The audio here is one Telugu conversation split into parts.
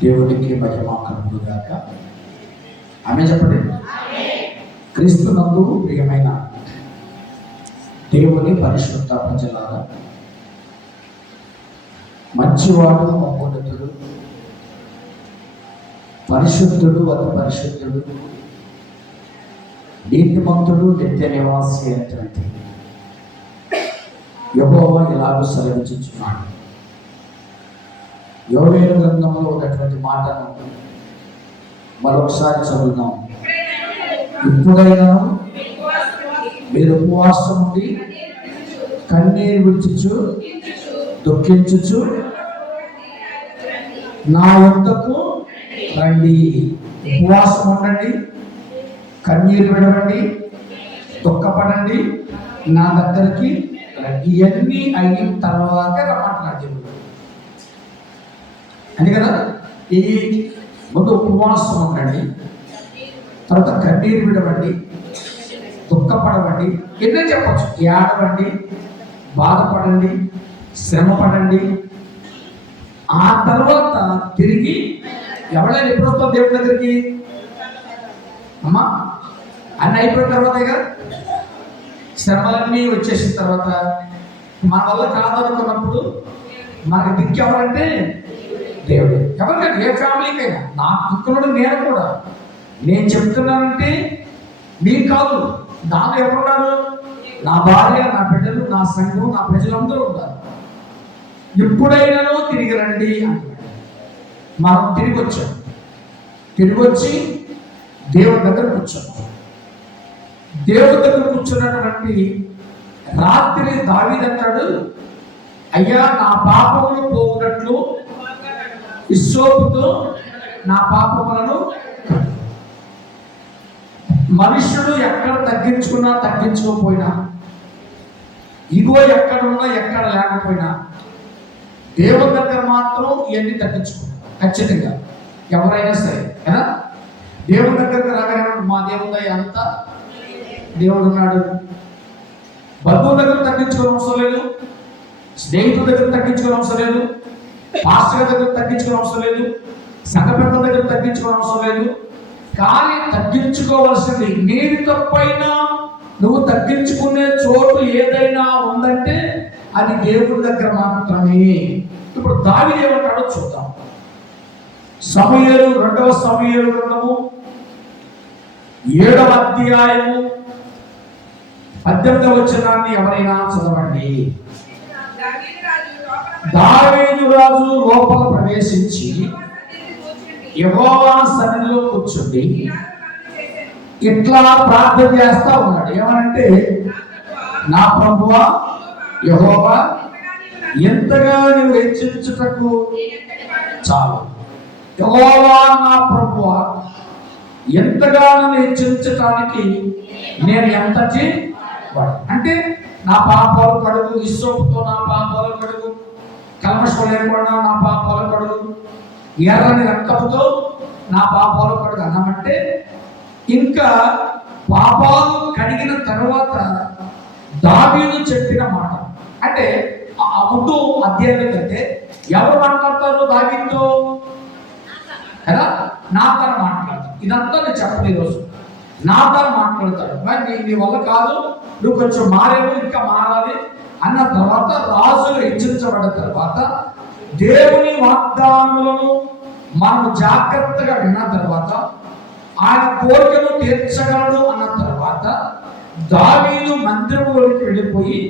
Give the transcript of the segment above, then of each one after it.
దేవునికి మహిమ కలుగును గాక. ఆమె చెప్పండి. క్రీస్తు నందు ప్రియమైన దేవుని పరిశుద్ధ ప్రజలారా, మంచివాడు మహోన్నతుడు, పరిశుద్ధుడు అతి పరిశుద్ధుడు, నీతిమంతుడు, నిత్య నివాసి అయినటువంటి యెహోవా ఇలాగూ సెలవిచ్చుచున్నాడు. యోవేలు గ్రంథంలో ఉన్నటువంటి మాటను మరొకసారి చదువుదాం. ఇప్పుడైనా మీరు ఉపవాసం ఉండి కన్నీరు విడిచుచు దుఃఖించుచు నా యొద్దకు రండి. ఉపవాసం ఉండండి, కన్నీరు విడవండి, దుఃఖపడండి, నా దగ్గరికి రండి. ఇవన్నీ అయిన తర్వాత రమ్మంటున్నాడు దేవుడు. అంతే కదా. ఈ ముందు ఉపవాసం ఉండండి, తర్వాత కన్నీరు విడవండి, దుఃఖపడవండి, ఎన్నో చెప్పచ్చు. ఏడవండి, బాధపడండి, శ్రమ పడండి. ఆ తర్వాత తిరిగి ఎవరైనా ఎప్పుడు వస్తాం దేవుడి దగ్గరికి? అమ్మా అన్నీ అయిపోయిన తర్వాతే కదా. శ్రమలన్నీ వచ్చేసిన తర్వాత మన వల్ల కాదనుకున్నప్పుడు మనకు దిక్కు ఎవరంటే దేవుడు. ఎవరికైనా, ఏ ఫ్యామిలీకైనా, నా దుఃఖంలో నేను కూడా. నేను చెప్తున్నానంటే మీకు కాదు, దానిలో ఎవరున్నారు? నా భార్య, నా బిడ్డలు, నా సంఘం, నా ప్రజలందరూ ఉన్నారు. ఎప్పుడైనానో తిరిగి రండి అంటున్నాడు. మనం తిరిగి వచ్చాం, తిరిగి వచ్చి దేవుడి దగ్గర కూర్చోం. దేవుడి దగ్గర కూర్చున్నటువంటి రాత్రి దావీదు అంటాడు, అయ్యా నా పాపములు పోవునట్లు హిస్సోపుతో నా పాపములను. మనుషుడు ఎక్కడ తగ్గించుకున్నా తగ్గించుకోకపోయినా, ఇగో ఎక్కడున్నా ఎక్కడ లేకపోయినా, దేవుడి దగ్గర మాత్రం ఇవన్నీ తగ్గించుకుంటాం ఖచ్చితంగా. ఎవరైనా సరే కదా. దేవుడి దగ్గరకు రాగానే మా దేవుడు అంతా దేవుడు ఉన్నాడు. బంధువుల దగ్గర తగ్గించుకోవడం అవసరం లేదు, స్నేహితుల దగ్గర తగ్గించుకోవడం అవసరం లేదు, పాస్టర్ దగ్గర తగ్గించుకోవడం అవసరం లేదు, సంఘ పెద్దల దగ్గర తగ్గించుకోవడం అవసరం లేదు. కానీ తగ్గించుకోవాల్సింది నీది తప్పైనా నువ్వు తగ్గించుకునే చోటు ఏదైనా ఉందంటే అది దేవుడి దగ్గర మాత్రమే. ఇప్పుడు దావీదు ఏమంటాడో చూద్దాం. సమూయేలు, 2వ సమూయేలు గ్రంథము 7వ అధ్యాయము 18వ వచనాన్ని ఎవరైనా చదవండి. దావీదు రాజు లోపల ప్రవేశించి యెహోవా సన్నిధిలో కూర్చుండి ఇట్లా ప్రార్థన చేస్తా ఉన్నాడు. ఏమనంటే, నా ప్రభువా యెహోవా, ఎంతగా నువ్వు హెచ్చరించుటకు చాలు. యెహోవా నా ప్రభువా, ఎంతగా నన్ను హెచ్చరించటానికి నేను ఎంతటి వాడు. అంటే నా పాపాలు కడుగు, హిస్సోపుతో నా పాపాలు కడుగు, కల్మషం లేకుండా నా పాపాలు కడుగు, ఎర్రని రక్తముతో నా పాపాలు కడుగు అన్నామంటే, ఇంకా పాపాలు కడిగిన తర్వాత దావీదు చెప్పిన మాట. అంటే ఆ ముందు అధ్యాయం కంటే ఎవరు మాట్లాడతారు? దావీదుతో కదా, నాతాను మాట్లాడతాడు. ఇదంతా నేను చెప్పను ఈరోజు. నాతాను మాట్లాడతాడు. మరి నీ వల్ల కాదు, నువ్వు కొంచెం మారేవు, ఇంకా మారాలి అన్న తర్వాత, రాజులు హెచ్చరించబడిన తర్వాత, దేవుని వాగ్దానములను మనం జాగ్రత్తగా విన్న తర్వాత, ఆయన కోరికను తీర్చగలడు అన్న తర్వాత, దావీదు మందిరంలోకి వెళ్ళిపోయి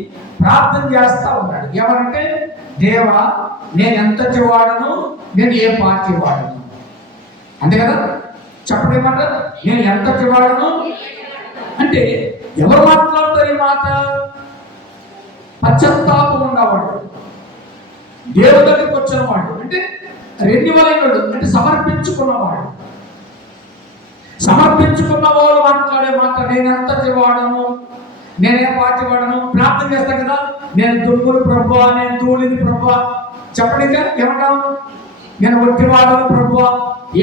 ప్రార్థన చేస్తా ఉన్నాడు. ఏమంటే, దేవా నేను ఎంతటి వాడను, నేను ఏ పార్టీ వాడను. అంతే కదా. చెప్పడేమంటారు? నేను ఎంతటి వాడను అంటే ఎవరు మాట్లాడతారు ఈ మాట? పశ్చాత్తాపం ఉన్నవాడు, దేవుడి దగ్గరికి వచ్చిన వాడు, అంటే రెన్యువల్ అయినవాడు, అంటే సమర్పించుకున్నవాడు. సమర్పించుకున్నవాడు మాట్లాడే మాట నేను ఎంతటి వాడను, నేనే పార్టీ వాడను. ప్రార్థన చేస్తా కదా, నేను దుర్గుడు ప్రభువా, నేను తూలిని ప్రభువా. చెప్పండి ఏమంటావు? నేను ఒట్టివాడను ప్రభువా,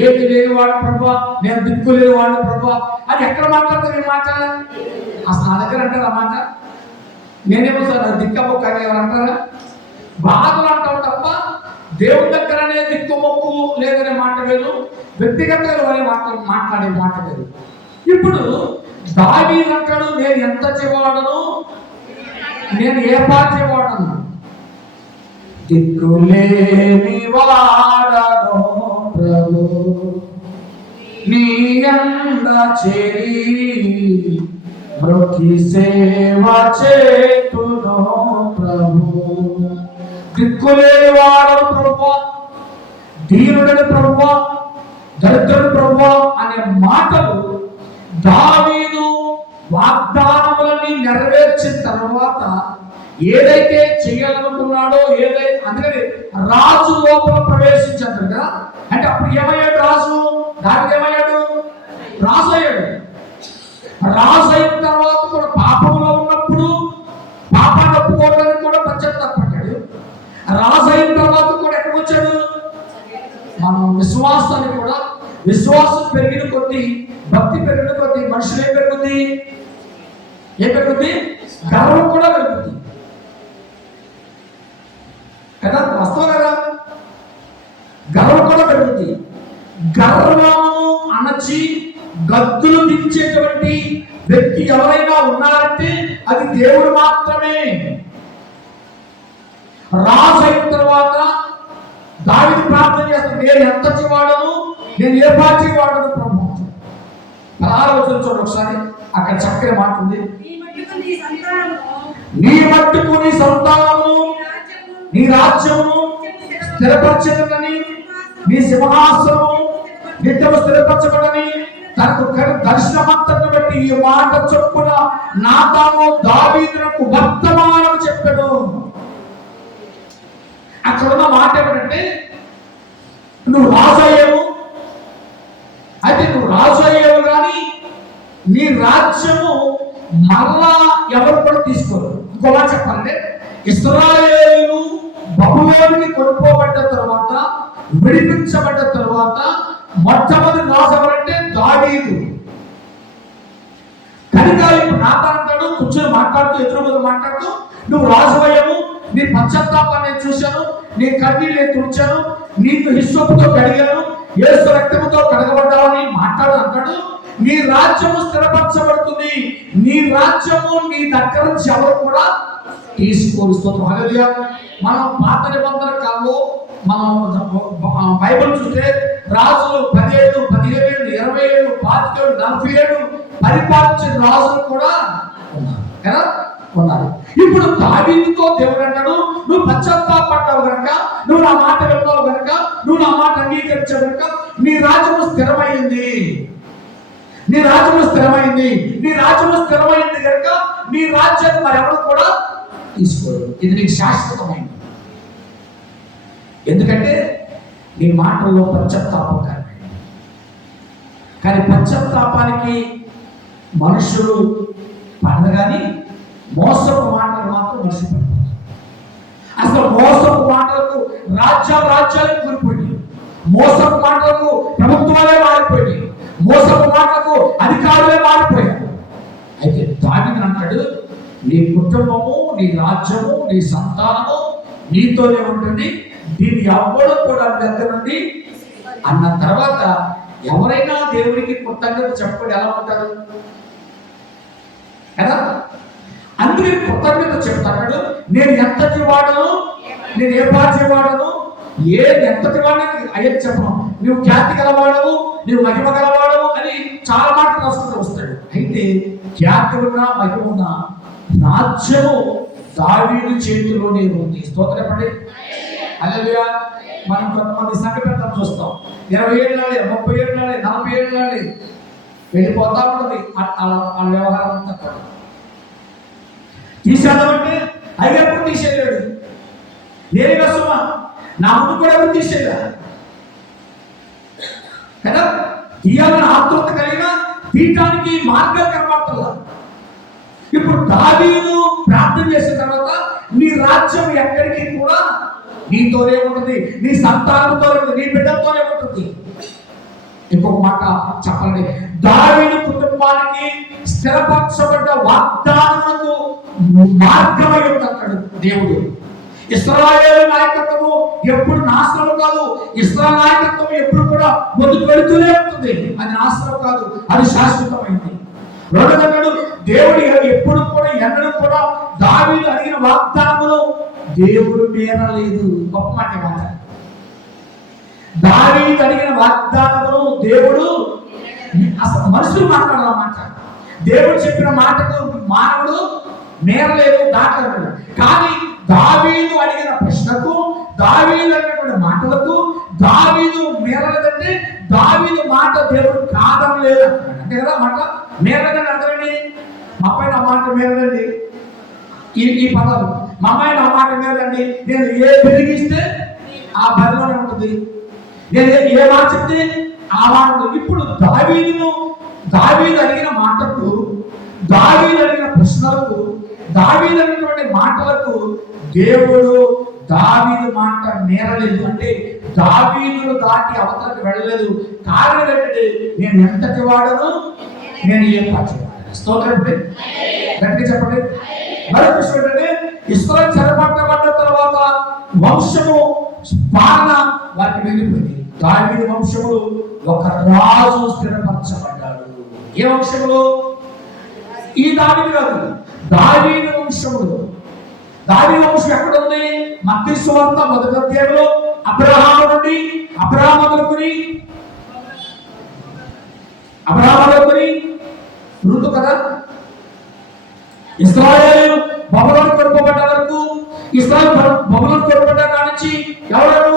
ఏది లేనివాడు ప్రభువా, నేను దిక్కు లేనివాడు ప్రభువా అని ఎక్కడ మాట్లాడతారు ఈ మాట? అసలు నా దగ్గర అంటారు ఆ మాట. నేనేమో సార్ దిక్కబొక్క అని ఎవరు అంటారా? బాధలు అంటావు తప్ప దేవుని దగ్గరనే దిక్కుమొక్కు లేదనే మాట వేరు, వ్యక్తిగతంగా మాట్లాడే మాట వేరు. ఇప్పుడు దావీదు అంటాడు, నేను ఎంత చెవాడను, నేను ఏ పార్టీ వాడను, దిక్కులేని వాడను ప్రభు, నీ అండ చేరి బ్రొకి సేవ చేతును ప్రభు. దిక్కులేని వాడను ప్రభు, దీనుడని ప్రభు, దరిద్రుడు ప్రభు అనే మాటలు దావీదు వాగ్దానములని నెరవేర్చిన తర్వాత ఏదైతే చేయాలనుకున్నాడో, అందుకని రాజు లోపల ప్రవేశించాడు కదా. అంటే అప్పుడు ఏమయ్యాడు రాజు? దానికి ఏమయ్యాడు? రాజు అయ్యాడు. రాజు అయిన తర్వాత కూడా పాపంలో ఉన్నప్పుడు పాపాన్ని ఒప్పుకోవడానికి కూడా పశ్చాత్తాపడ్డాడు. రాజు అయిన తర్వాత కూడా ఎక్కడికి వచ్చాడు? మనం విశ్వాసాన్ని కూడా, విశ్వాసం పెరిగిన కొద్దీ, భక్తి పెరిగిన కొద్దీ మనుషులు ఏం పెరుగుద్ది? గర్వం కూడా పెరుగుద్ది కదా, వస్తావు కదా, గర్వం కూడా పెరుగుద్ది. గర్వము అణచి గద్దులు దించేటువంటి వ్యక్తి ఎవరైనా ఉన్నారంటే అది దేవుడు మాత్రమే. రాజు అయిన తర్వాత దావీదు ప్రార్థన చేస్తాడు, నేను ఎంతటి వాడను, నేను ఏ పార్టీ వాడను ప్రభు. 16వ వచనం చూడండి ఒకసారి, అక్కడ చక్కని మాట ఉంది. నీ మట్టుకు నీ సంతానము నీ రాజ్యము స్థిరపరచదని, నీ సింహాసనము నిత్యము స్థిరపరచబడని తనకు దర్శనమంతను బట్టి ఈ మాట చొప్పున నాతాను దావీదునకు వర్తమానం చెప్పాడు. అక్కడ ఉన్న మాట ఏమిటంటే, నువ్వు రాజు అయ్యావు, అయితే నువ్వు రాజు అయ్యావు కానీ నీ రాజ్యము మరలా ఎవరు కూడా తీసుకోరు. ఇంకోలా చెప్పాలంటే, ఇశ్రాయేలు బబులోనుకి కొనుక్కోబడ్డ తర్వాత, విడిపించబడ్డ తర్వాత మొట్టమొదటి రాజు ఎవరంటే దావీదు. కనుక ఇప్పుడు నాతాను అంటాడు, కూర్చొని మాట్లాడుతూ, ఎదురు మాట్లాడుతూ, నువ్వు రాజు అయ్యావు, నీ పశ్చాత్తాపాన్ని చూశాను, నీ కన్నీళ్ళు తుడిచాను, నీకు హిస్సోపుతో కడిగాను, యేసు రక్తముతో కడగబడ్డావని మాట్లాడు అంటాడు. నీ రాజ్యము స్థిరపరచబడుతుంది, నీ రాజ్యము నీ దగ్గర నుంచి ఎవరు కూడా తీసుకోరు. స్తోత్రం హల్లెలూయా. మనం పాత నిబంధన కాలంలో మనం బైబిల్ చూస్తే రాజులు 10 ఏళ్ళు, 15 ఏళ్ళు, 20 ఏళ్ళు, 25 ఏళ్ళు, 40 ఏళ్ళు పరిపాలించిన రాజులు కూడా ఉన్నారు కదా, ఉన్నారు. ఇప్పుడు దావీదుతో దేవుడు అంటాడు, నువ్వు పశ్చాత్తాపడ్డావు కనుక, నువ్వు నా మాట విన్నావు కనుక, నువ్వు నా మాట అంగీకరించావు కనుక నీ రాజ్యము స్థిరమైంది, నీ రాజ్యము స్థిరమైంది, నీ రాజ్యము స్థిరమైంది కనుక నీ రాజ్యాన్ని మరి ఎవరు కూడా తీసుకోరు. ఇది నీకు శాశ్వతమైంది. ఎందుకంటే నీ మాటల్లో పశ్చాత్తాపం కానీ పశ్చాత్తాపానికి మనుషులు పడదు, కానీ మోసపు మాటలు మాత్రం మనిషి పడతారు. అసలు మోసపు మాటలకు రాజ్యాలు కూలిపోయినాయి, మోసపు మాటలకు ప్రభుత్వాలే మారిపోయినాయి, మోసపు మాటలకు అధికారులే మారిపోయారు. అయితే దావీదు అంటాడు, నీ కుటుంబము, నీ రాజ్యము, నీ సంతానము నీతోనే ఉంటుంది, దీన్ని ఎవ్వడు కూడా దగ్గర నుండి అన్న తర్వాత ఎవరైనా దేవుడికి కృతజ్ఞత చెప్పడం ఎలా ఉంటారు కదా. అందుకే కృతజ్ఞత చెప్తాడు. నేను ఎంతటి వాడను, నేను ఏ పార్టీ వాడను, ఎంతటి వాడని అయ్యని చెప్పను. నువ్వు ఖ్యాతి గలవాడవు, నువ్వు మహిమ గలవాడవు అని చాలా మాటలు రాసుకుంటూ వస్తాడు. అయితే ఖ్యాతి ఉన్నా మహిమ ఉన్నా రాజ్యము దావీదు చేతిలోనే ఉంది. స్తోత్రపడి హల్లెలూయా. మనం కొంతమంది సంఘటన చూస్తాం, 20 ఏళ్ళు, 30 ఏళ్ళు, 40 ఏళ్ళు వెళ్ళిపోతా ఉంటుంది ఆ వ్యవహారం అంతా కూడా. తీసేద్దామంటే అయ్యప్పుడు తీసేయలేడు, నేనే కష్టమా, నా ముందు కూడా ఎవరు తీసేయా కదా. తీయాలని ఆతృత కలిగిన తీయటానికి మార్గం కనబడుతుందా. ఇప్పుడు దావీదు ప్రార్థన చేసిన తర్వాత నీ రాజ్యం ఎక్కడికి కూడా నీతోనే ఉంటుంది, నీ సంతానంతో ఉంటుంది, నీ బిడ్డలతోనే ఉంటుంది. ఇంకొక మాట చెప్పండి, దావీదు కుటుంబానికి స్థిరపరచబడ్డ వాగ్దానములకు మార్గమై ఉంటాడు దేవుడు. ఇశ్రాయేలు నాయకత్వము ఎప్పుడు నాశనం కాదు. ఇశ్రాయేలు నాయకత్వం ఎప్పుడు కూడా ముందుకు వెళుతూనే ఉంటుంది. అది నాశనం కాదు, అది శాశ్వతమైంది. రెండవది, దేవుడు ఎప్పుడు కూడా ఎన్నడూ కూడా దావీదు అడిగిన వాగ్దానములు దేవుడు మీరలేదు. గొప్ప మాట మాట. దావీదు అడిగిన వాగ్దానములు దేవుడు అసలు మనుషులు మాట్లాడాలన్నమాట. దేవుడు చెప్పిన మాటకు మానవుడు మేరలేదు, దాటలేదు. కానీ దావీదు అడిగిన ప్రశ్నకు, దావీదు అడిగినటువంటి మాటలకు దావీదు మేరలేదంటే దావీదు మాట దేవుడు కాదనలేదు అంటే కదా. మాట మేరలేదని అర్థమండి. మా అమ్మాయి నా మాట మేరలండి, ఈ పదాలు. మా అమ్మాయి నా మాట మేరలండి. నేను ఏ పెరిగిస్తే ఆ బరిలోనే ఉంటుంది, నేను ఏ మాట చెప్తే ఆ మాట. ఇప్పుడు దావీదు అడిగిన మాటకు, దావీదు అడిగిన ప్రశ్నలకు, దావీదు అడిగినటువంటి మాటలకు దేవుడు దావీదు మాట మేరలేదు. అంటే దావీదును దాటి అవతలకు వెళ్ళలేదు. కారణం ఏంటంటే నేను ఎంతటి వాడను, నేను ఏం పాటివాడను. స్తోత్రం గట్టిగా చెప్పండి. మరొక విషయం ఏంటంటే ఇశ్రాయేలు చెరపట్టబడ్డ తర్వాత వంశము పాలన వారికి వెళ్ళిపోయింది. దావీదు వంశములు ఒక రాజు స్థిరపరచబడ్డాడు. ఏ వంశములు? ఈ దావీదు కాదు, దావీదు వంశములు. దావీదు వంశం ఎక్కడ ఉంది? మత్తయి సువార్త 1వ అధ్యాయంలో అబ్రహాము నుండి, అబ్రహాము మొదలుకొని ఋతు కదా. ఇశ్రాయేలు బబులోను కొనుక్కోబడ్డ వరకు, ఇశ్రాయేలు బబులోను కొనుక్కోబడ్డ కానించి ఎవరు?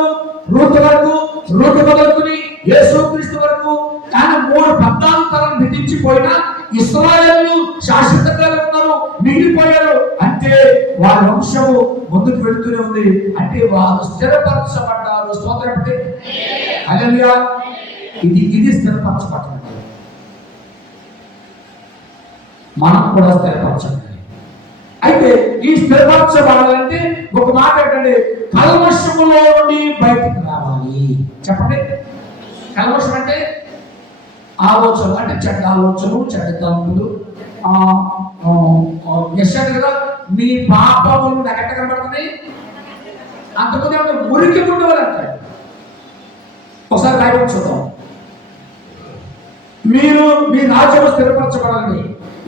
ఋతు వరకు, ఋతు మొదలుకొని యేసుక్రీస్తు వరకు. కానీ 14 తరాలు మితించిపోయినా ఇశ్రాయేలు శాశ్వతంగా ఉన్నారు, మిగిలిపోయారు. అంటే వారి వంశము ముందుకు వెళుతూనే ఉంది. అంటే వారు స్థిరపరచబడ్డారు. స్తోత్రం. హల్లెలూయా. ఇది స్థిరపరచబడ్డారు. మనం కూడా స్థిరపరచాలి. అయితే ఈ స్థిరపరచబడాలంటే ఒక మాట ఏంటంటే కల్మషములో నుండి బయటికి రావాలి. చెప్పండి. కల్మషం అంటే ఆలోచన, అంటే చెడ్డ ఆలోచనలు, చెడ్డ తలంపులు. కదా, మీ పాపములు నాకు ఎట్ట కనబడుతున్నాయి? అంతకుముందు ఏమంటే మురికి ఉండేవారు అంటారు. ఒకసారి బయట చూద్దాం. మీరు మీ రాజ్యము స్థిరపరచబడాలి.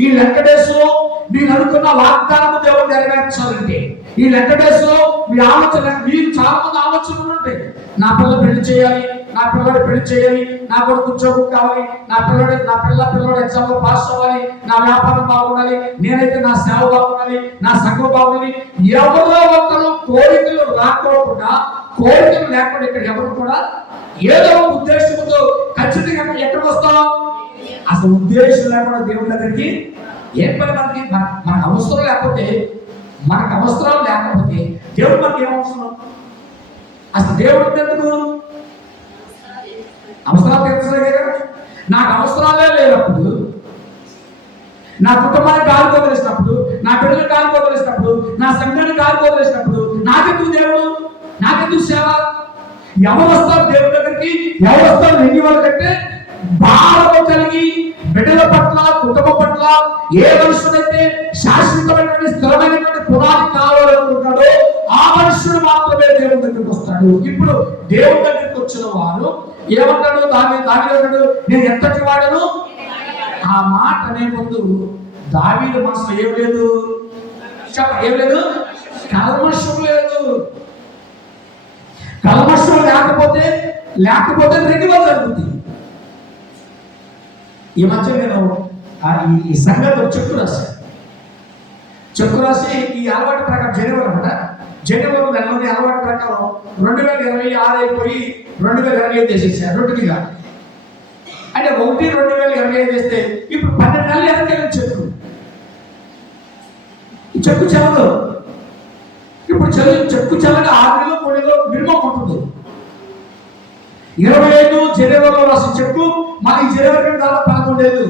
ఈ వెంకటేశ్వరు మీరు అనుకున్న వాగ్దానము దేవుడు నెరవేర్చాలంటే, ఈ వెంకటేశ్వరు మీ ఆలోచన, మీరు చాలా మంది ఆలోచనలు ఉంటాయి. నా పిల్ల పెళ్లి చేయాలి, నా పిల్లడు పెళ్లి చేయాలి, నా కొడుకు ఉద్యోగం కావాలి, నా పిల్లడు ఎగ్జామ్ లో పాస్ అవ్వాలి, నా వ్యాపారం బాగుండాలి, నేనైతే నా సేవ బాగుండాలి, నా సంఘం బాగుండాలి. ఎవరో ఒకరు కోరికలు రాకోకుండా, కోరికలు లేకుండా ఇక్కడ ఎవరు కూడా ఏదో ఉద్దేశంతో ఖచ్చితంగా ఎక్కడికి వస్తాం? అసలు ఉద్దేశం లేకుండా దేవుడి దగ్గరికి ఏం పని? మనకు అవసరం లేకపోతే, మనకు అవసరాలు లేకపోతే దేవుడు మనకి ఏం అవసరం? అసలు దేవుడు ఎందుకు? అవసరాలు తీర్చలే కదా. నాకు అవసరాలే లేనప్పుడు, నా కుటుంబానికి గాలి వదిలేసినప్పుడు, నా బిడ్డలకు గాలి వదిలేసినప్పుడు, నా సంఘానికి గాలి వదిలేసినప్పుడు నాకెందుకు దేవుడు? నాకెందుకు సేవ? ఎవరు వస్తారు దేవుడి దగ్గరికి? ఎవరు వస్తారు? ఎన్ని వాళ్ళకంటే భారము కలిగి బిడ్డల పట్ల, కుటుంబం పట్ల ఏ మనుషుడైతే శాశ్వతమైనటువంటి స్థిరమైనటువంటి పునాది కావాలనుకుంటాడో ఆ మనుషుడు మాత్రమే దేవుడి దగ్గరికి వస్తాడు. ఇప్పుడు దేవుడి దగ్గరికి వచ్చిన వారు ఏమంటాడు? దావీదు నేను ఎంతటి వాడను? ఆ మాట అనే ముందు దావీదు మనసులో ఏం లేదు? ఏం లేదు? కల్మషం లేదు. కల్మషం లేకపోతే రెండుగా జరుగుతుంది. ఈ మధ్య నేను ఈ సంగతి చెక్కు రాసి ఈ అలవాటు ప్రకారం జనవరి నెలలోని అలవాటు ప్రకారం 2026 అయిపోయి 2025 చేసేసారు రొటీన్గా. అంటే 1/2025 చేస్తే ఇప్పుడు 12 నెలలు వెనకెళ్ళి చెక్కు చెల్లదు. ఇప్పుడు చెక్కు చెల్లగా 6 నెలలు 3 నెలలు మినిమం ఉంటుంది. 25 జనవరిలో రాసిన చెక్కు మనకి జనవరి దాదాపు 11 ఏళ్ళు.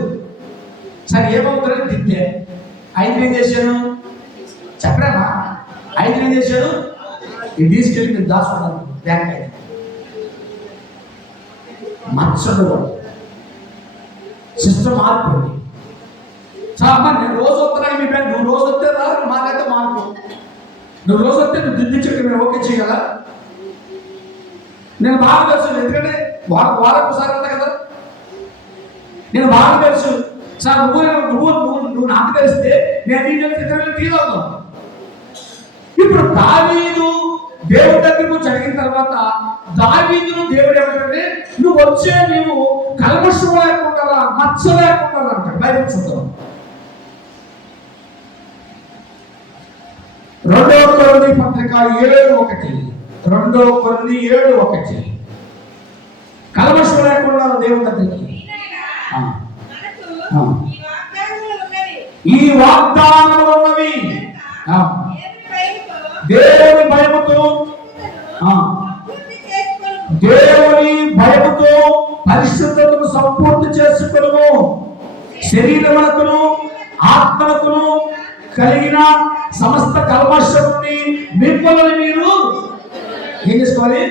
సరే ఏమవుతుందని తింటే 5 ఏం చేశాను చెప్పడమా? 5 ఏం చేశాను? ఇది తీసుకెళ్ళి మీరు దాచుకున్నాను బ్యాంక్ అయితే మచ్చడు సిస్టమ్ మారిపోయింది. చాలా నేను రోజు వస్తున్నాను మీ బ్యాంక్, నువ్వు రోజు వస్తే రాదు, మాకైతే మార్పు నువ్వు రోజు వస్తే నువ్వు దిద్దించక నేను ఓకే చేయగలరా? నేను బాగా తెలుసు, ఎందుకంటే వారం ఒకసారి అంతా కదా. నేను బాగా తెలుసు సార్, నువ్వు నాకు తెలిస్తే నేను నీ తెలిసి తీరవుతాను. ఇప్పుడు దావీదు దేవుడి దగ్గరకు జరిగిన తర్వాత దావీదును దేవుడు ఏమంటే నువ్వు వచ్చే నీవు కల్మషం లేకుండా మచ్చ లేకుండా అంటాడు బైబిల్ చూద్దాం. 2 కొరింథీ పత్రిక 7:1, 2 కొరింథీ 7:1. కల్మషం లేకుండా దేవుడి దగ్గరికి ఈ వాగ్దానములు ఉన్నవి దేవుని భయముతో పరిశుద్ధతను సంపూర్తి చేసుకును. శరీరమునకును ఆత్మకును కలిగిన సమస్త కల్మషముని మిమ్మల్ని మీరు ఏం చేసుకోవాలి?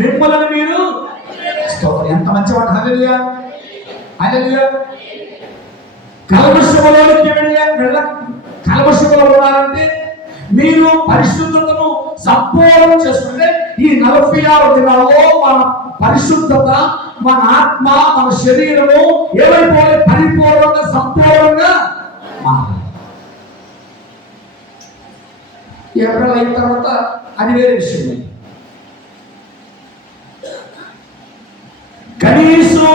మిమ్మల్ని మీరు ఎంత మంచి మాట. హల్లెలూయా, హల్లెలూయా. కల్మషములోకి కల్మషములో ఉన్నారంటే మీరు పరిశుద్ధతను సంపూర్ణం చేసుకుంటే ఈ 46 దినాల్లో మన పరిశుద్ధత, మన ఆత్మ, మన శరీరము ఏమైపోయి పరిపూర్ణంగా సంపూర్ణంగా మారాలి. ఏప్రిల్ అయిన తర్వాత అది వేరే విషయం. కనీసం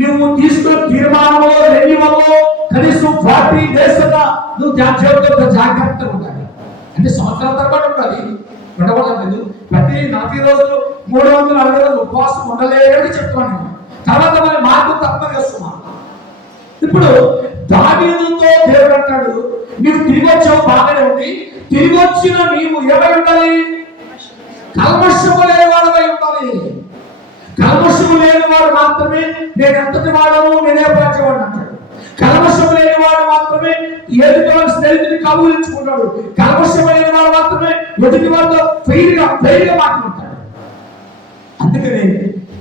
నువ్వు తీసుకున్న తీర్మానంలో రెన్యువల్లో కనీసం 40 days నువ్వు జాగ్రత్తగా ఉండాలి. అంటే సంవత్సరాల తరబడి ఉండాలి, ఉండకూడదు. ప్రతి 40 రోజులు 360 రోజులు ఉపవాసం ఉండలేదని చెప్తున్నాను. తర్వాత మరి మార్పు తప్పని చేస్తున్నాను. ఇప్పుడు దావీదుతో దేవుడు అంటాడు, నీవు తిరిగి వచ్చావు బాగానే ఉంది, తిరిగి వచ్చిన నీవు ఎవరు ఉండాలి? కల్మషము లేని వాడవై ఉండాలి. కల్మషము లేని వాడు మాత్రమే నేను ఎంతటి వాడను నేనే పరిచయవాడు అంటాడు. కల్మషము లేని వాడు మాత్రమే ఎదుటి వాడు స్నేహితుని కబూలించుకుంటాడు. కల్మషము లేని వాడు మాత్రమే ఎదుటి వాడితో ఫెయిల్గా మాట్లాడతాడు. అందుకని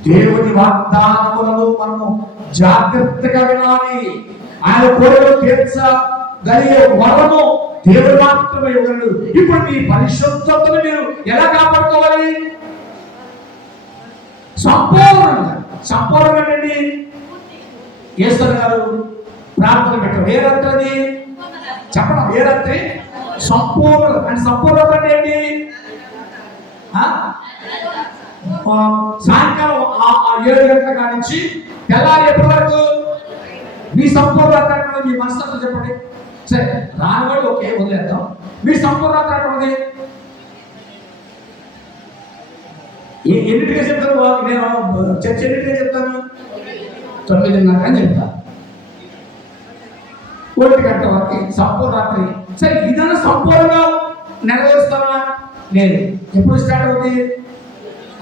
దేవుని వాగ్దానములను మనము జాగ్రత్తగా వినాలి. ఆయన కోరికలు తీర్చగలిగే వరము దేవుడు మాత్రమే ఇవ్వగలడు. ఇప్పుడు మీ పరిశుద్ధతను మీరు ఎలా కాపాడుకోవాలి? సంపూర్ణంగా అండి. యేసు గారు ప్రార్థన పెట్టారు. ఏ రాత్రి చెప్పడం? ఏ రాత్రి? సంపూర్ణ అంటే సంపూర్ణత అంటే ఏంటి? సాయంకాలం 7 గంటల కాడి నుంచి తెల్లారి ఎప్పటి వరకు మీ సంపూర్ణత మీ మనసులో చెప్పండి. సరే, రానివాడు ఓకే వదిలేద్దాం. మీ సంపూర్ణత అంటే ఎన్నింటిగా చెప్తాను? నేను చర్చ ఎన్నింటిగా చెప్తాను? 9:30 అని చెప్తాను. 1 గంట వరకు సంపూర్ణరాత్రి. సరే, ఇదన్నా సంపూర్ణంగా నెరవేరుస్తానా? లేదు. ఎప్పుడు స్టార్ట్ అవుతుంది?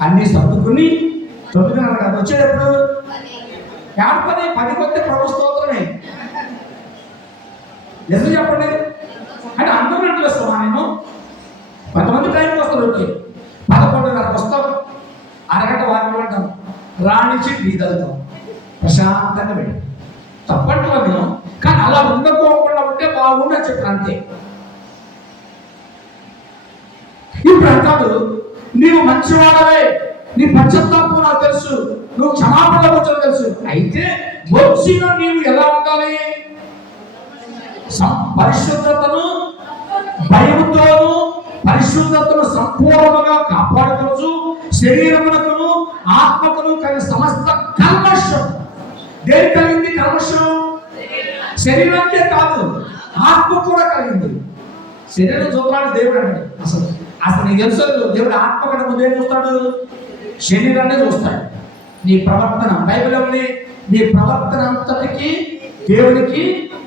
అన్ని సర్దుకుని 9:30 కాదు, వచ్చేటప్పుడు 10 కొత్త ప్రభు స్తోత్రమే. నిజం చెప్పండి. అంటే అందరూ ఇంట్లో వస్తామా? నేను 10 మంది టైంకి వస్తారు. ఓకే, 11:30 వస్తాం, అరగంట వాకిలు పడ్డాం, రాణించి బీదలుతాం, ప్రశాంతంగా వెళ్ళి తప్పట్లో మేము. కానీ అలా ఉండకోకుండా ఉంటే బాగుండని చెప్పారు అంతే. ఇప్పుడు అంటాడు, నీవు మంచివాడవే, నీ పశ్చాత్తాపం నాకు తెలుసు, నువ్వు క్షమాపణ వచ్చావు తెలుసు. అయితే వచ్చిన నీవు ఎలా ఉండాలి? పరిశుద్ధతను భయముతోను పరిశుద్ధతను సంపూర్ణంగా కాపాడుకోవచ్చు. శరీరమునకును ఆత్మకును కలిగిన సమస్త కల్మషం. దేని కలిగింది కల్మషం? శరీరానికే కాదు, ఆత్మ కూడా కలిగింది. శరీరం చూస్తాడు దేవుడు అన్నాడు. అసలు నీకు తెలుసు, దేవుడు ఆత్మ కంటే ముందు ఏం చూస్తాడు? శరీరాన్ని చూస్తాడు. నీ ప్రవర్తన బైబిల్ ఉంది, నీ ప్రవర్తన అంతటికి దేవుడికి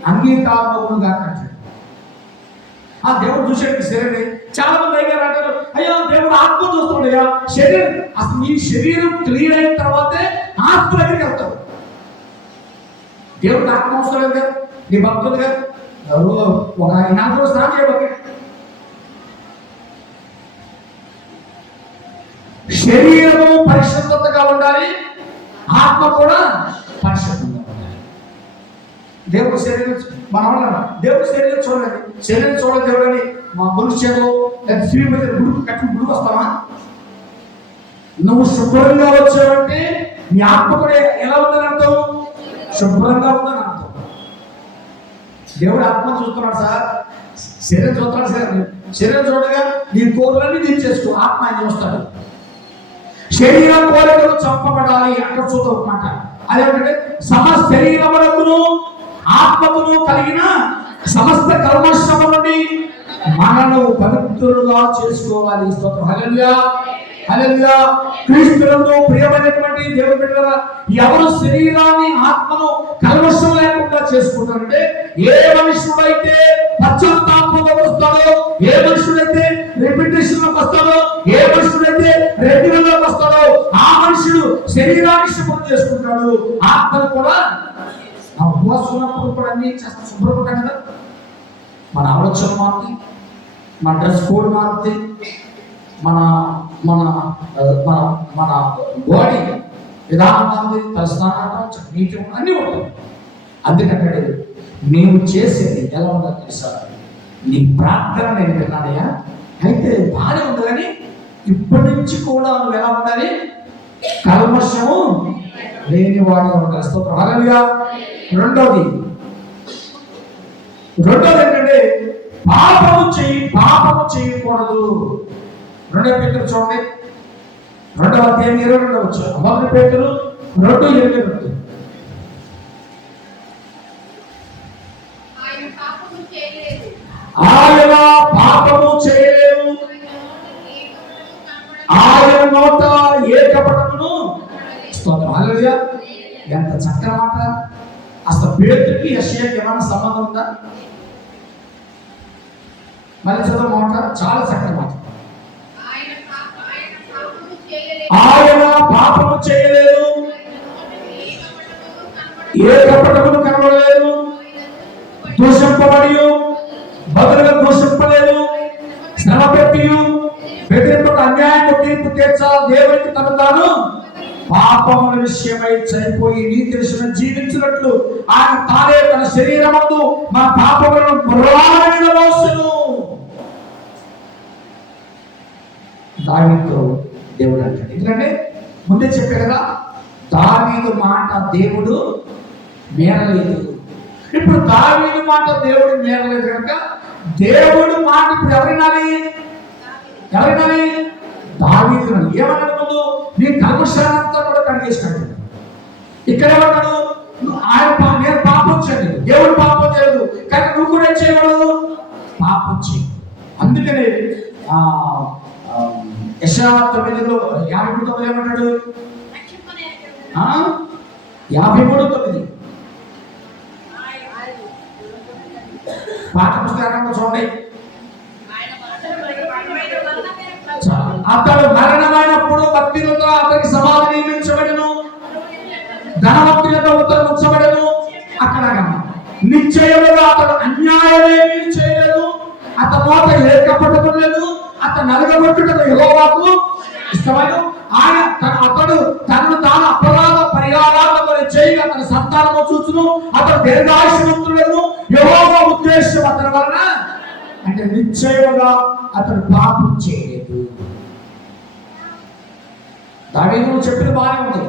అంగీకారముగా కట్టాడు. ఆ దేవుడు చూసేది శరీరం. చాలా మంది దగ్గర అంటారు, అయ్యో దేవుడు ఆత్మ చూస్తాడయ్యా. శరీరం అసలు నీ శరీరం క్లియర్ అయిన తర్వాతే ఆత్మ దగ్గరికి వెళ్తాడు. దేవుడు ఆత్మ అవసరం కదా, నీ భక్తులు కదా. ఒక 4 రోజులు స్నానం చేయబోతే శరీరము పరిశుద్ధతగా ఉండాలి, ఆత్మ కూడా పరిశుద్ధంగా ఉండాలి. దేవుడు శరీరం మన వల్ల దేవుడు శరీరం చూడలేదు, శరీరం చూడలేదు దేవుడు అని మా గురు చేతులు లేదా స్త్రీ మీద గుడుకు కట్టుకుని గుడికి వస్తావా? నువ్వు శుభ్రంగా వచ్చావంటే నీ ఆత్మ కూడా ఎలా ఉందని అర్థం? శుభ్రంగా ఉందని అర్థం. దేవుడు ఆత్మ చూస్తున్నాడు సార్, శరీరం చూస్తున్నాడు సార్. శరీరం చూడగా నీ కోరికలన్నీ తీర్చేసుకో, ఆత్మ ఆయన చూస్తాడు. శరీర కోరికలు చంపబడాలి అక్కడ చూద్దాం అన్నమాట. అదేంటంటే శరీరమునకును ఆత్మకును కలిగిన సమస్త కల్మషము నుండి మనను పవిత్రులుగా చేసుకోవాలి. స్తోత్రం. హల్లెలూయా, హల్లెలూయా. క్రీస్తునందు ప్రియమైనటువంటి దేవుని బిడ్డలారా, ఎవరు శరీరాన్ని ఆత్మను కల్మషం లేకుండా చేసుకుంటారంటే ఏ మనుషుడైతే పశ్చాత్తాపంలోకి వస్తాడో, ఏ మనుషుడైతే రిపిటేషన్లోకి వస్తాడో, ఏ మనుషుడైతే రెగ్యులర్లోకి వస్తాడో ఆ మనుషుడు శరీరాన్ని శుభ్రం చేసుకుంటాడు, ఆత్మను కూడా. నా ఉపవాసం ఉన్నప్పుడు కూడా అన్ని శుభ్రపడ్డా కదా. మన ఆలోచన మారుతుంది, మన డ్రెస్ కోడ్ మారుతుంది, మన మన మన మన బాడీ విధానం మారుతుంది, తలస్నానం నీటి అన్నీ ఉంటాయి. అందుకంటే మేము చేసేది ఎలా ఉందో తెలుసా? నీ ప్రార్థన నేను విన్నానయ్యా, అయితే బాగానే ఉంది, కానీ ఇప్పటి నుంచి కూడా నువ్వు ఎలా ఉండాలి? కల్మషము లేని వాడిగా ఉండాలి. స్తోత్రం. హల్లెలూయా. రెండోది ఏంటంటే పాపము చేయకూడదు. 2 పేతురు చూడండి, 2వ అధ్యాయం 22వ వచనం. 1 పేతురు 2:22. ఆయన పాపము చేయలేదు, ఆయన నోట ఏ కపటమును. స్తోత్రం. హల్లెలూయా. ఎంత చక్కని మాట. అసలు పేతురుకి యెషయాకి ఏమైనా సంబంధం ఉందా? మళ్ళీ చదువు మాట, చాలా చక్కని మాట. ఆయన పాపము చేయలేదు, ఏ కపటమును కనబడలేదు, దూషింపబడి బదులుగా దూషింపలేదు, శ్రమ పెట్టి బెదిరింపక అన్యాయం తీర్పు తీర్చాలి. దేవునికి తను తాను పాపముల విషయమై చనిపోయి నీతి విషయమై జీవించినట్లు ఆయన తానే తన శరీరమందు మన పాపములను పురాణమైన మోసెను. దావీదుతో దేవుడు అంటాడు. ఎందుకంటే ముందే చెప్పే కదా, దావీదు మాట దేవుడు మేరలేదు. ఇప్పుడు దావీదు మాట దేవుడు మేరలేదు కనుక దేవుడు మాట ఇప్పుడు ఎవరినాలి? దావీదు. ఏమన్నాడు? ముందు నీ కల్మషాన్నంతా కూడా కడిగేసినట్టు. ఇక్కడ ఏమన్నాడు? నేను పాపం చేయలేదు, దేవుడు పాపం చేయలేదు, కానీ నువ్వు కూడా ఏం చేయగలవు? పాపం చేయ. అందుకనే యెషయా 9:53 ఏమన్నాడు? 53:9 పాఠ పుస్తకాన్ని చూడండి. అతడు మరణమైనప్పుడు భక్తులతో అతనికి సమాధి నియమించబడెను, ధనవంతులతో ఉత్తరం ఉంచబడెను. అక్కడ నిశ్చయముగా అతడు అన్యాయమేమీ చేయలేదు, అతని నోట ఏ కపటము లేదు, అతను నలగబొట్టుటకు యెహోవాకు ఇష్టమైన అతడు తనను తాను అపరాధ పరిహారాలను చేయగా తన సంతానము చూచును, అతడు దీర్ఘాయుష్మంతుడను. యెహోవా ఉద్దేశం అతని వలన అంటే నిశ్చయముగా అతడు పాపం చేయలేదు. దావీదు చెప్పిన బాగానే ఉంది,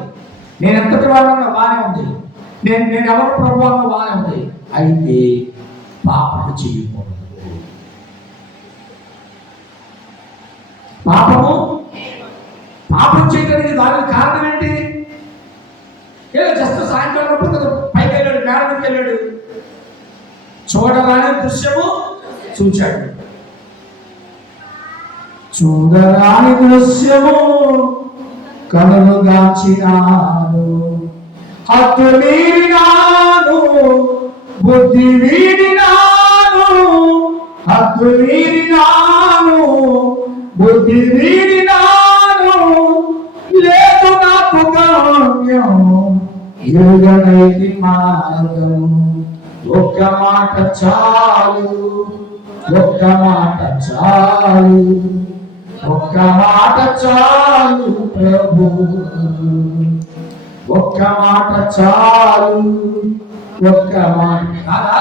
నేను ఎంతటి వాడన్నా బాగానే ఉంది, నేను ఎవరి ప్రభావం బాగానే ఉంది, అయితే పాపము చేయకూడదు. పాపం చేయడానికి దానికి కారణం ఏంటి? ఏదో జస్ట్ సాయంకాలం పైకి వెళ్ళాడు, మేడ మీదకి వెళ్ళాడు, చూడరాని దృశ్యము చూచాడు. చూడరాని దృశ్యము కనులు గాంచినాను, హద్దు మీరినాను, బుద్ధి వీడినాను, హద్దు మీరినాను, బుద్ధి వీడినాను, లేదు నాకు గమ్యం, ఎరుగనైతి మార్గం. ఒక్క మాట చాలు, ఒక్క మాట చాలు, ఒక్క మాట చాలు ప్రభు. ఒక్క మాట చాలు, ఒక్క మాట కాదా?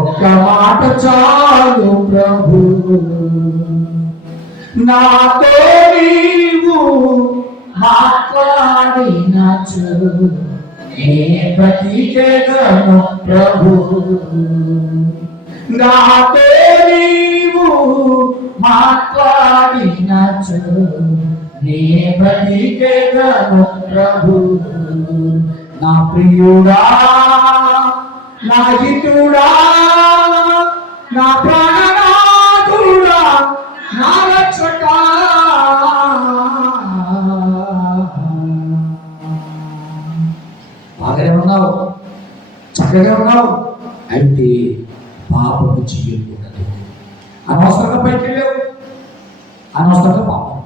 ఒక్క మాట చాలు ప్రభు, నాతో నీవు మాట్లాడినచు నే బ్రతికెదను ప్రభు, నాతో నీవు మాట్లాడినచు నే బ్రతికెదను ప్రభు, నా ప్రియుడా, నా హితుడా, నా ప్రాణనాథుడా, నా రక్షక, బాగానే ఉన్నావు, చక్కగా ఉన్నావు, అయితే పాపము చేయకూడదు. అనవసరంగా పైకి వెళ్ళావు, అనవసరంగా పాపం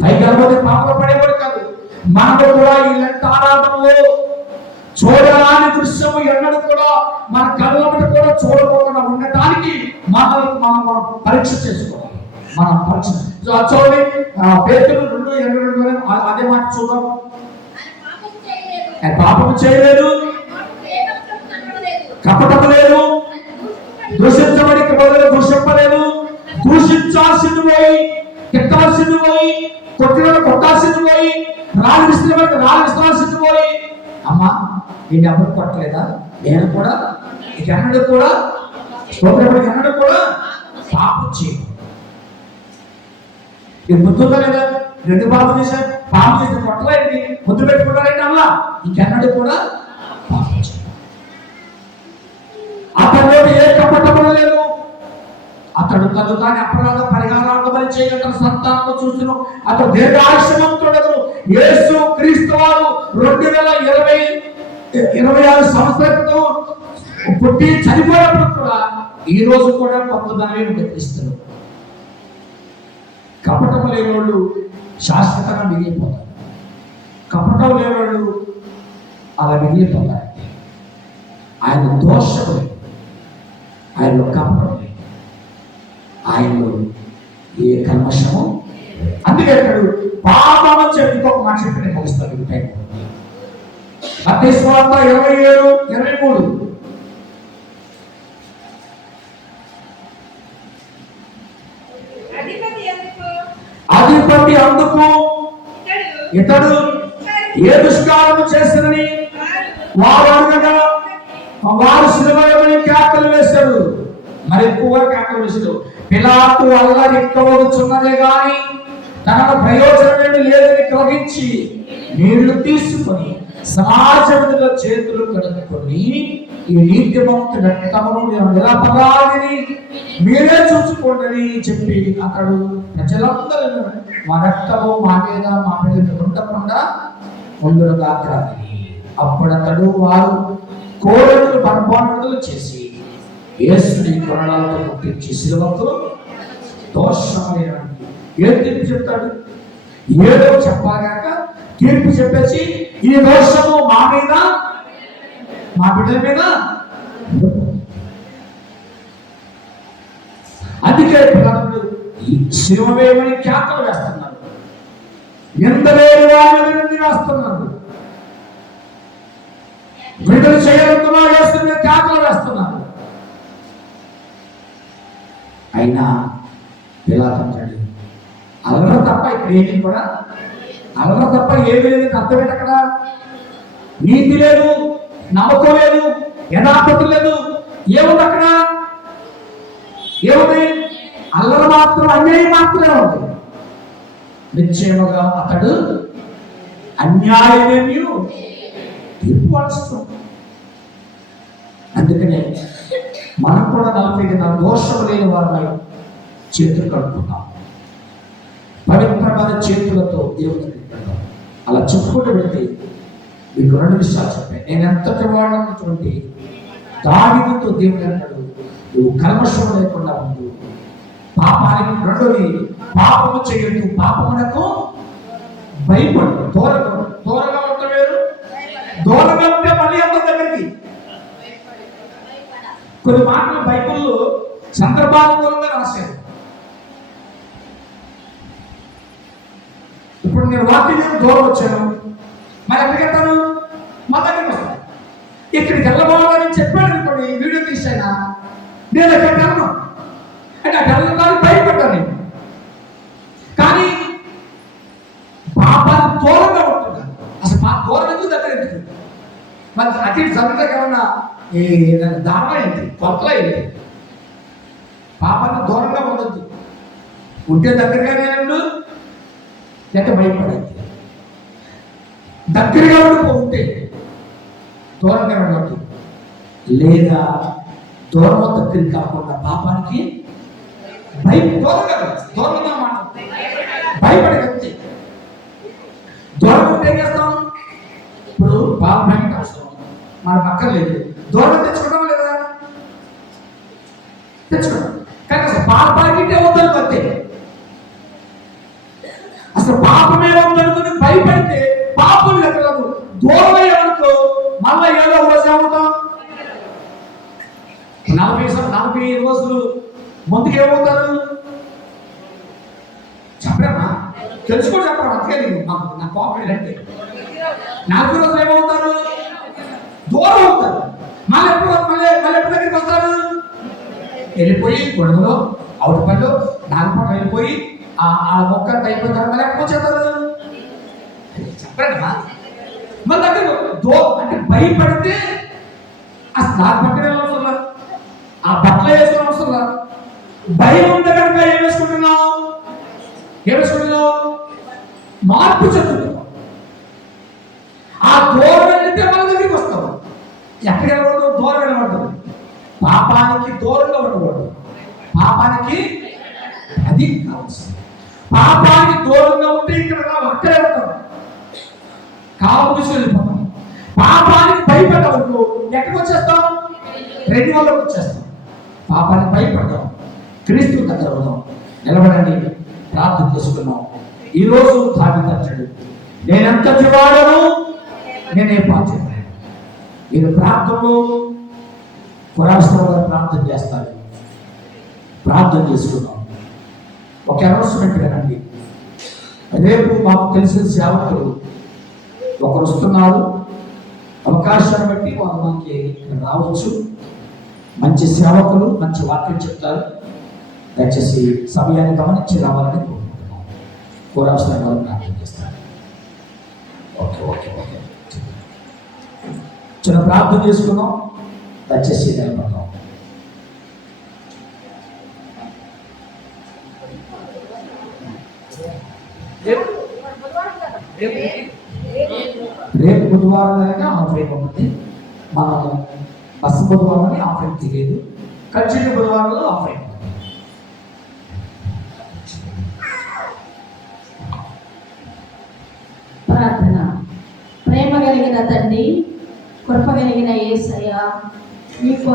పైకి వెళ్ళబోతే పాపం పడేవాడు కాదు. మనకు కూడా ఇలాంటి ఆరాధనలో చూడరాని దృశ్యము ఎన్నడూ కూడా మన కళ్ళబట్టి కూడా చూడకుండా ఉండటానికి మనం పరీక్ష చేసుకోవాలి. మనం పరీక్ష చూడండి, పేతురు 2:22 అదే మాట చూద్దాం. పాపము చేయలేదు, కపటము లేదు, దూషించబడికి బదులు దూషింపలేదు, దూషించాల్సింది పోయి, తిట్టాల్సింది పోయి, కొట్టాల్సింది పోయి, రాళ్ళు విసిరాల్సింది పోయి, అమ్మా నేను ఎవరు కొట్టలేదా, నేను కూడా ఎన్నడూ కూడా ఎన్నడూ కూడా పాపం చేయను. ఇది ముద్దుందా లేదా? 2 పాపం చేశారు, పాపం చేస్తే కొట్టలేండి, ముద్దు పెట్టుకున్నారండి, అలా ఇంకెన్నడూ కూడా పాపం చేయను. అతను ఏ కపటము లేదు, అతడు తను తాను అపరాధ పరిహారార్థమని చేయగల సంతానంలో చూసిన అతడు దీర్ఘాయుష్మంతుడు. యేసు క్రీస్తు వారు 2026 సంవత్సరాల క్రితం పుట్టి చనిపోయినప్పుడు కూడా ఈ రోజు కూడా కొత్తదానే ఉండే క్రీస్తులు. కపటం లేని వాళ్ళు శాశ్వతంగా మిగిలిపోతారు, కపటం లేని వాళ్ళు అలా మిగిలిపోతారు. ఆయన దోషం లేదు, ఆయనలో కపటం లేదు, ఆయనలో ఏ కల్మషము. అందుకే అతడు పాపం చెప్పి ఇంకొక మాట చెప్పి ముగిస్తాడు. మత్తయి సువార్త 27:23 అధిపతి అందుకు ఇతడు ఏ దుష్కారము చేసినని వారు అనగా వారు శిలువలో కేకలు వేశాడు. మరి ఎక్కువగా కేకలు వేశాడు. పిలాతు అల్లరి ఎక్కువచ్చున్నదే గాని తనకు ప్రయోజనమేమి లేదని గ్రహించి నీళ్లు తీసుకొని సమాజంలో చేతులు కడుక్కొని ఈ నీతిమంతుడి రక్తమును నిరపరాధిని మీరే చూసుకోండి చెప్పి అతడు ప్రజలందరూ మా రక్తము మా మీద ఉండకుండా ఉండుగాక. అప్పుడు అతడు వారు కోరలు బర్బాటులు చేసి యేసుని కొరడాలతో ముట్టించి సిలువకు దోషమైన ఏం తీర్పు చెప్తాడు? ఏదో చెప్పాగాక తీర్పు చెప్పేసి ఈ దోషము మా మీద మా బిడ్డల మీద. అందుకే పిల్లలు ఈ శిలువ వేయమని కేకలు వేస్తున్నారు, ఎందలేని వారిని వేస్తున్నారు, విడుదల చేయాలనుకున్నా వేస్తున్న కేకలు వేస్తున్నారు. అయినా పిలాతంటాడు అలర తప్ప ఇక్కడ ఏమి కూడా అలర తప్ప ఏమి లేదు. అర్థమేంటి? అక్కడ నీతి లేదు, నమ్మకం లేదు, యథార్థత లేదు. ఏముంది అక్కడ? ఏముంది? అల్లర మాత్రం, అన్యాయం మాత్రమే ఉంది. నిశ్చయముగా అతడు అన్యాయమేమి తీర్పు వస్తుంది. అందుకనే మనం కూడా 40 దోషం లేని వారిపై చేతులు కడుపుతున్నాం, పవిత్రమైన చేతులతో దేవుని పెడతాం. అలా చెప్పుకుంటూ పెడితే మీకు 2 విషయాలు చెప్పాను. నేను ఎంతటి వాడనటువంటి దావీదుతో దేవుడు అన్నాడు, నువ్వు కల్మషం లేకుండా ఉండు, పాపానికి రెండోది పాపము చేయొద్దు, పాపమునకు భయపడు. దూరంగా ఉంటే వేరు, దూరంగా ఉంటే మళ్ళీ అంత దగ్గరికి. కొన్ని మాటలు బైబిల్లో సందర్భానుకూలంగా రాశారు. ఇప్పుడు నేను వాక్యం దూరం వచ్చాను, మరి ఎక్కడికి వెళ్తాను? మా దగ్గరికి వస్తాను. ఇక్కడికి వెళ్ళబోవాలని చెప్పాడు అనుకోండి, వీడియో తీసాయినా నేను ఎక్కడికి వెళ్ళను అంటే అటు వెళ్ళడానికి భయపడ్డాను నేను. కానీ పాపానికి దూరంగా ఉంటున్నాను. అసలు మా దూరం ఎందుకు, దగ్గర ఎందుకు? మరి అటు ఇటు చదువుతాకి ఏమన్నా దాంట్లో ఏంటి, కొత్తలో ఏంటి? పాపానికి దూరంగా ఉండొద్దు. ఉంటే దగ్గరగానే ఉండు, లేక భయపడద్దు. దగ్గరగా ఉంటే దూరంగా ఉండొద్దు, లేదా దూరం దగ్గరికి కాకుండా పాపానికి దూరంగా మాట భయపడగలిగితే దూరం ఉంటే ఏం చేస్తాం? ఇప్పుడు పాపానికి అవసరం మన పక్కన లేదు, దూరం తెచ్చుకోవడం లేదా? తెచ్చుకోవడం. కానీ అసలు పాపానికి వద్దనుకుంటే, అసలు పాపమే వద్దనుకుని భయపడితే పాపం లెక్కలేదు. దూరం అయ్యామనుకో మళ్ళా ఏదో రోజు ఏమవుతాం? 45 రోజులు ముందుకు ఏమవుతారు చెప్పరా? తెలుసుకో చెప్పరా? అందుకే నా కోపం ఏంటంటే 40 రోజులు ఏమవుతారు? దూరం అవుతారు. మళ్ళీ ఎప్పుడు దగ్గరికి వస్తారు? వెళ్ళిపోయి గొడవలో అవుట్ 4 పూట వెళ్ళిపోయి ఆ మొక్క అయిపోయిన తర్వాత మళ్ళీ ఎప్పుడు వచ్చేస్తారు? చెప్పరా? మన దగ్గర అంటే భయపడితే అసలు నాకు పట్టిన అవసరం, ఆ బట్టలు వేసుకున్న అవసరం. భయం ఉంటే కనుక ఏం వేసుకుంటున్నావు? మార్పు చెందుతున్నావు. ఆ దూరం వెళ్తే మన దగ్గరికి వస్తావు. ఎక్కడికి వెళ్ళకూడదు? దూరం వెళ్ళకూడదు. పాపానికి దూరంగా ఉండకూడదు. పాపానికి అది కావాల్సింది. పాపానికి దూరంగా ఉంటే ఇక్కడ అక్కడే ఉంటాం, కావచ్చు వెళ్ళిపోతాం. పాపానికి భయపడవద్దు, ఎక్కడికి వచ్చేస్తాం? 2 వాళ్ళకి వచ్చేస్తాం. పాపానికి భయపడతాం, క్రీస్తు దగ్గర అవుతాం. నిలబడండి, ప్రార్థన చేసుకున్నాం. ఈరోజు దావీదు, నేనెంతటి వాడను, నేనే పాత్ర. మీరు ప్రార్థనలో పురాస్తవారు ప్రార్థన చేస్తారు. ప్రార్థన చేసుకున్నాం. ఒక అనౌన్స్మెంట్ వినండి. రేపు మాకు తెలిసిన సేవకులు ఒకరు వస్తున్నారు. అవకాశాన్ని బట్టి వారు మనకి రావచ్చు. మంచి సేవకులు మంచి వాక్యం చెప్తారు. దయచేసి సమయాన్ని గమనించి రావాలని కోరుకుంటున్నాం. కోరాల్సిన వారు ప్రార్థన చేస్తారు. ఓకే చిన్న ప్రార్థన చేసుకున్నాం. దయచేసి నిలబడతాం. రేపు బుధవారం కనుక ఆఫ్లైన్ ఉంటుంది. మనం బస్సు బుధవారం ఆఫ్లైన్ తెలియదు, కంటిన్యూ బుధవారంలో ఆఫ్లైన్. ప్రార్థన. ప్రేమ కలిగిన తండ్రి, కృప కలిగిన యేసయ్య, నీకు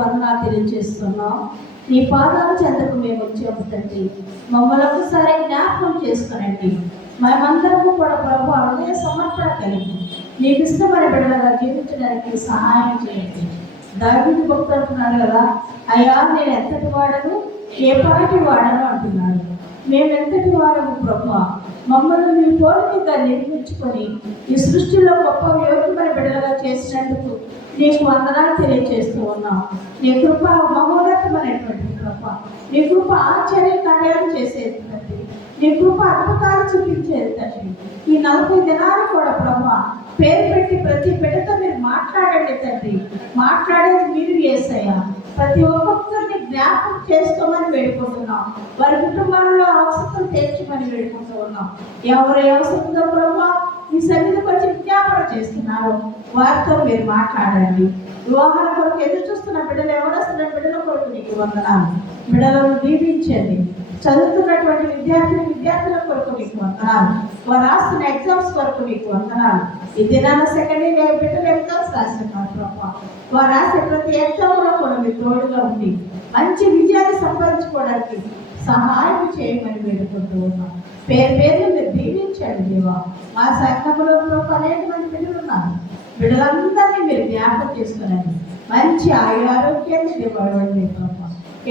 వందనాలు తెలియజేస్తున్నాం. నీ పాదాల చెంతకు మేము వచ్చాము తండ్రి. మమ్మల్ని ఒకసారి జ్ఞాపకం చేసుకునండి. మేమందరము కూడా ప్రభు హృదయ సమర్పణ కలిగి నీకు ఇష్టమైన బిడ్డలుగా జీవించడానికి సహాయం చేయండి. దావీదు భక్తుడు అంటున్నాడు కదా, అయ్యా నేను ఎంతటి వాడను, ఏ పాటి వాడను అంటున్నాడు. మేము ఎంతటి వాడము ప్రభు, మమ్మల్ని మీ పోలికగా నిర్మించుకొని ఈ సృష్టిలో గొప్ప యోగ్యమైన బిడ్డలుగా చేసినందుకు నీకు వందనాలు తెలియజేస్తూ ఉన్నాం. నీ కృప మహోన్నతమైనటువంటి కృప, నీ కృప ఆశ్చర్య కార్యాలు చేసేది తండ్రి, నీ కృప అద్భుతాలు చూపించేది తండ్రి. ఈ 40 దినాలు కూడా ప్రభు పేరు పెట్టి ప్రతి బిడ్డతో మీరు మాట్లాడండి తండ్రి. మాట్లాడేది మీరు యేసయ్యా. ప్రతి ఒక్కొక్కరిని జ్ఞాపకం చేసుకోమని వేడుకుంటున్నాం. వారి కుటుంబాల్లో అవసరం తీర్చమని వేడుకుంటూ ఉన్నాం. ఎవరి అవసరంతో ప్రభు మీ సన్నిధికి వచ్చి విజ్ఞాపన చేస్తున్నారు, వారితో మీరు మాట్లాడండి. వివాహాల కొరకు ఎదురు చూస్తున్న బిడ్డలు, ఎవరొస్తున్న బిడ్డల కొరకు నీకు వందనాలు. బిడ్డలను దీవించండి. చదువుతున్నటువంటి విద్యార్థుల కొరకు నీకు వందనాలు. వారు రాస్తున్న ఎగ్జామ్స్ కొరకు నీకు వందనాలు. ఈ దినాన సెకండ్ ఇయర్ బిడ్డలు ఎగ్జామ్స్ రాస్తున్నారు ప్రభావ. వారు రాసే ప్రతి ఎగ్జామ్లో కూడా మీరు తోడుగా ఉండి మంచి విజయాన్ని సంపాదించుకోవడానికి సహాయం చేయమని వేడుకుంటూ ఉన్నాం. పేరు మీరు దీవించండి దేవా. మా సంఘంలో అనేక మంది బిడ్డలు ఉన్నారు. బిడ్డలందరినీ మీరు జ్ఞాపకం చేసుకునండి. మంచి ఆరోగ్యాన్ని ఇవ్వండి ప్రభావ.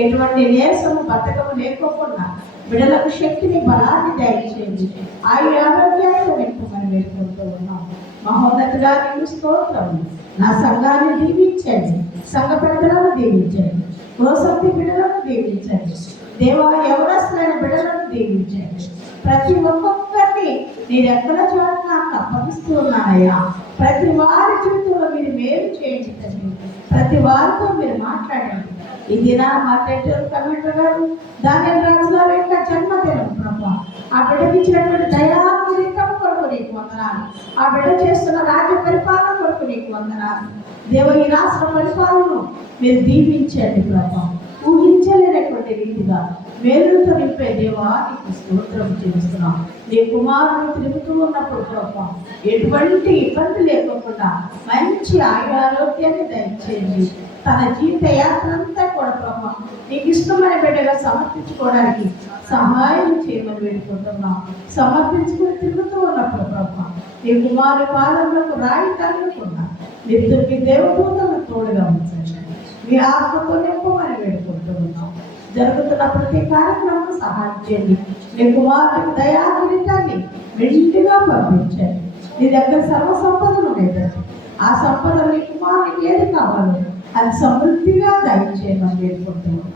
ఎటువంటి నీరసము బతకము లేకోకుండా బిడ్డలకు శక్తిని బలాన్ని దయచేయండి. ఆరోగ్యాన్ని నింపమని వేడుకుంటూ ఉన్నాం. మహోన్నతుడా నీకు స్తోత్రము. నా సంఘాన్ని దీవించండి, సంఘ పెద్దలను దీవించండి, గోసక్తి బిడ్డలను దీవించండి. దేవా ఎవరస్తులైన బిడ్డలను దీవించండి. ప్రతి ఒక్కొక్కరిని నేను ఎక్కడ చోట నాకు అప్పగిస్తూ ఉన్నానయ్యా. ప్రతి వారి జీవితంలో మీరు మేలు చేయండి తండ్రి. ప్రతి వారితో మీరు మాట్లాడండి. ఇది నా మాట్లాడారు కమిటర్ గారు దానియల్ రాజు గారి యొక్క జన్మదినం ప్రభా. ఆ బిడ్డకి ఇచ్చినటువంటి దయాకిరీటం కొరకు నీకు వందనాలు. ఆ బిడ్డ చేస్తున్న రాజ్య పరిపాలన కొరకు నీకు వందనాలు. దేవ ఈ రాష్ట్ర పరిపాలనను మీరు దీవించండి ప్రభా. ఊహించలేనటువంటి రీతిగా మేలుతో నింపే దేవా నీకు స్తోత్రం చేస్తున్నాం. నీ కుమారుడు తిరుగుతూ ఉన్నప్పుడు ప్రభా ఎటువంటి ఇబ్బంది లేకుండా మంచి ఆరోగ్యాన్ని దయచేయండి. తన జీవిత యాత్ర అంతా కూడా ప్రభా నీకు ఇష్టమైన బిడ్డగా సమర్పించుకోవడానికి సహాయం చేయమని వేడుకుంటున్నాం. సమర్పించుకుని తిరుగుతూ ఉన్నప్పుడు ప్రభా నీ కుమారు పాదములకు రాయి తగలకుండా నిద్రకి దేవదూతలు తోడుగా ఉంచండి. మీ ఆత్మతో నింపమని వేడుకుంటున్నాం. జరుగుతున్న ప్రతి కార్యక్రమం సహాయం చేయండి. నీ కుమారుడికి దయాకిరీటాన్ని మెండుగా పంపించండి. నీ దగ్గర సర్వ సంపదలు లేదండి. ఆ సంపద నీ కుమారుడికి ఏది కావాలో అది సమృద్ధిగా దయచేయమని వేడుకుంటున్నాం.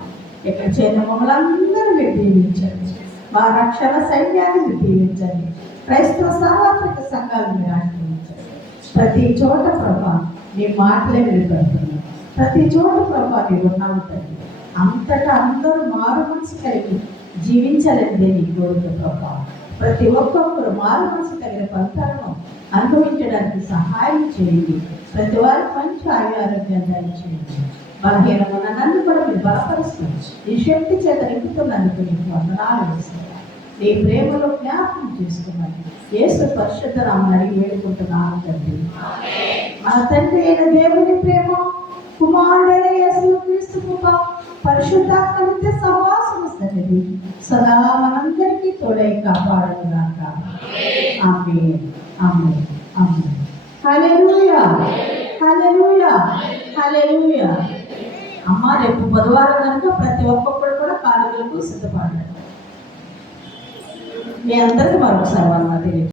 ఇక్కడ చేరిన మమ్మల్ని అందరూ మీరు దీవించండి. మా రక్షణ సైన్యాన్ని మీరు దీవించండి. క్రైస్తవ సార్వత్రిక సంఘాలు మీరు ఆశ్రయించండి. ప్రతి చోట ప్రభా నీ మాటలే వినపడుతున్నాయి. ప్రతి చోట ప్రభా నీ ఉన్నావు తండ్రి. అంతటా అందరూ మారు మనసు కలిగి జీవించాలని నీ కోరిక ప్రభా. ప్రతి ఒక్కొక్కరు మారు మనసు తగిన ఫలితాలను అనుభవించడానికి సహాయం చేయండి. ప్రతి వారికి మంచి ఆరోగ్యాన్ని దయచేయండి. బలహీనమైన నన్ను కూడా మీరు బలపరుస్తుంది. నీ శక్తి చేత నింపుతున్నందుకు నీకు వందనాలు వేస్తున్నాను. నీ ప్రేమలో జ్ఞాపకం చేసుకున్నాను. యేసు పరిశుద్ధ నామమున అడిగి వేడుకుంటున్నాను తండ్రి. మన తండ్రి అయిన దేవుని ప్రేమ, కుమారుడైన యేసు క్రీస్తు కృప, పరిశుద్ధాత్మ నిత్య సహవాసము సన్నిధి సదా మనందరికీ తోడై కాపాడుగాక. ఆమేన్, ఆమేన్, ఆమేన్. హల్లెలూయా, హల్లెలూయా, హల్లెలూయా. అమ్మ రేపు బుధవారం కనుక ప్రతి ఒక్కొక్కరు కూడా కానుకలకు సిద్ధపడ్డారు. మీ అందరికీ మరొకసారి వాళ్ళ